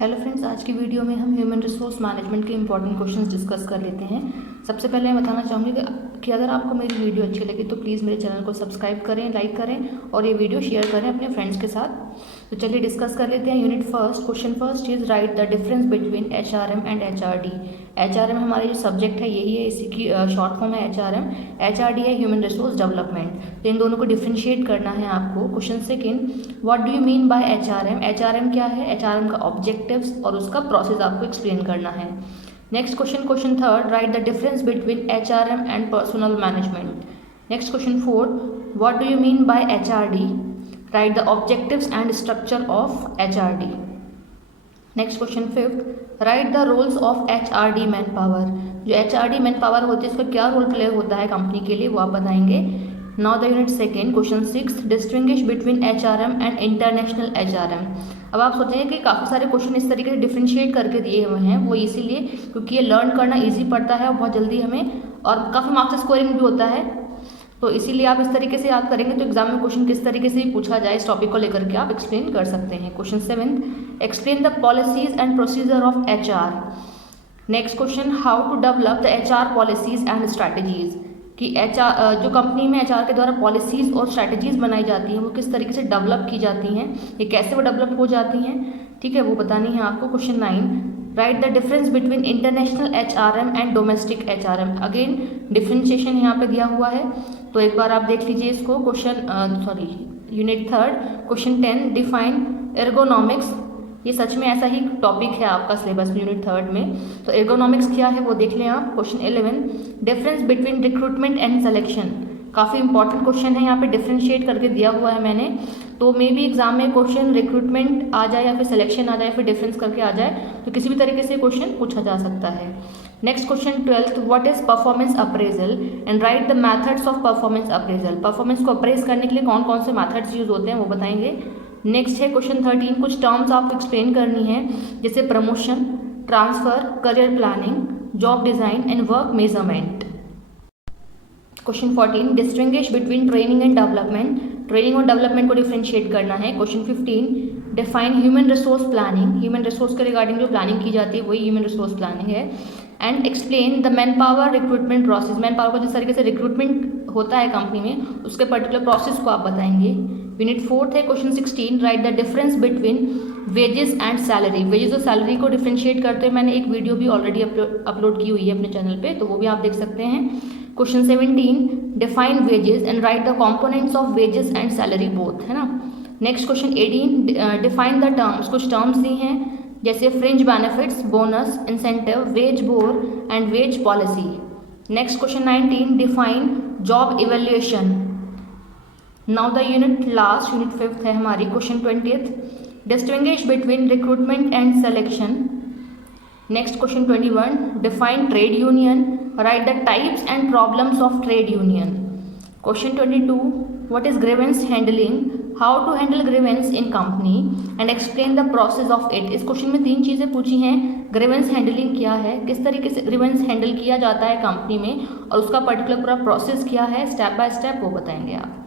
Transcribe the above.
Hello friends, आज की video में हम ह्यूमन रिसोर्स मैनेजमेंट के इंपॉर्टेंट क्वेश्चंस डिस्कस कर लेते हैं। सबसे पहले मैं बताना चाहूँगी कि अगर आपको मेरी वीडियो अच्छी लगी तो प्लीज़ मेरे चैनल को सब्सक्राइब करें, लाइक करें और ये वीडियो शेयर करें अपने फ्रेंड्स के साथ। तो चलिए डिस्कस कर लेते हैं। Unit first, question first is right the difference between HRM and HRD। HRM हमारे जो सब्जेक्ट है यही है, इसी की शॉर्ट फॉर्म है HRM। HRD है ह्यूमन रिसोर्स डेवलपमेंट। तो इन दोनों को डिफ्रेंशिएट करना है आपको। Question second, what do you mean bye HRM? HRM क्या है? HRM का ऑब्जेक्टिव्स और उसका प्रोसेस आपको एक्सप्लेन करना है। Next question third, write the difference between HRM and personnel management. Next question fourth, what do you mean by HRD? Write the objectives and structure of HRD। Next question fifth, write the roles of HRD manpower. जो HRD manpower होती है इसका क्या role play होता है company के लिए, वो आप बताएंगे। Now the unit second, question six, distinguish between HRM and international HRM। अब आप सोचेंगे कि काफ़ी सारे क्वेश्चन इस तरीके से डिफ्रेंशिएट करके दिए हुए हैं, वो इसीलिए क्योंकि ये लर्न करना ईजी पड़ता है और बहुत जल्दी हमें और काफ़ी मार्क्स स्कोरिंग भी होता है, तो इसीलिए आप इस तरीके से याद करेंगे तो एग्जाम में क्वेश्चन किस तरीके से भी पूछा जाए इस टॉपिक को लेकर के आप एक्सप्लेन कर सकते हैं। Question seventh, explain the policies and procedure of HR। Next question, how to develop the HR policies and strategies. कि HR जो कंपनी में HR के द्वारा पॉलिसीज और स्ट्रैटेजीज बनाई जाती हैं वो किस तरीके से डेवलप की जाती हैं, ये कैसे वो डेवलप हो जाती हैं, ठीक है, वो बतानी है आपको। Question nine, right the difference between international HRM and domestic HRM। Again differentiation यहाँ पे दिया हुआ है, तो एक बार आप देख लीजिए इसको। Unit third, question 10, define ergonomics. ये सच में ऐसा ही टॉपिक है आपका सिलेबस में यूनिट थर्ड में, तो एर्गोनॉमिक्स क्या है वो देख लें आप। Question 11, difference between recruitment and selection. काफ़ी इंपॉर्टेंट क्वेश्चन है, यहाँ पे डिफ्रेंशिएट करके दिया हुआ है मैंने, तो मे भी एग्जाम में क्वेश्चन रिक्रूटमेंट आ जाए या फिर सिलेक्शन आ जाए या फिर डिफरेंस करके आ जाए, तो किसी भी तरीके से क्वेश्चन पूछा जा सकता है। Next question 12th, what is performance appraisal and write the methods of performance appraisal. Performance को अप्रेज करने के लिए कौन कौन से मेथड्स यूज होते हैं वो बताएंगे। नेक्स्ट है क्वेश्चन 13, कुछ टर्म्स आपको एक्सप्लेन करनी है जैसे promotion, transfer, career planning, job design and work measurement. Question 14, distinguish between training and development. Training और डेवलपमेंट को डिफ्रेंशिएट करना है। Question 15, define human resource planning. Human resource के रिगार्डिंग जो प्लानिंग की जाती है वही ह्यूमन रिसोर्स प्लानिंग है। And explain the man power recruitment process. Man power को जिस तरीके से रिक्रूटमेंट होता है कंपनी में उसके पर्टिकुलर प्रोसेस को आप बताएंगे। यूनिट फोर्थ है question 16, right the difference between wages and salary. Wages और सैलरी को डिफ्रेंशिएट करते हुए मैंने एक वीडियो भी ऑलरेडी अपलोड की हुई है अपने चैनल पे, तो वो भी आप देख सकते हैं। Question 17, define wages and write the components of wages and salary both, है ना। Next question 18, define the terms. कुछ टर्म्स दी हैं जैसे fringe benefits, bonus, incentive, wage board and wage policy. Next question 19, define job evaluation. Now the unit fifth है हमारी। Question 20th, distinguish between recruitment and selection. Next question 21, define trade union, write the types and problems of trade union. Question 22, what is grievance handling, how to handle grievance in company and explain the process of it. इस क्वेश्चन में तीन चीज़ें पूछी हैं। Grievance handling क्या है, किस तरीके से ग्रीवेंस हैंडल किया जाता है कंपनी में और उसका पर्टिकुलर पूरा प्रोसेस क्या है, स्टेप बाय स्टेप वो बताएंगे आप।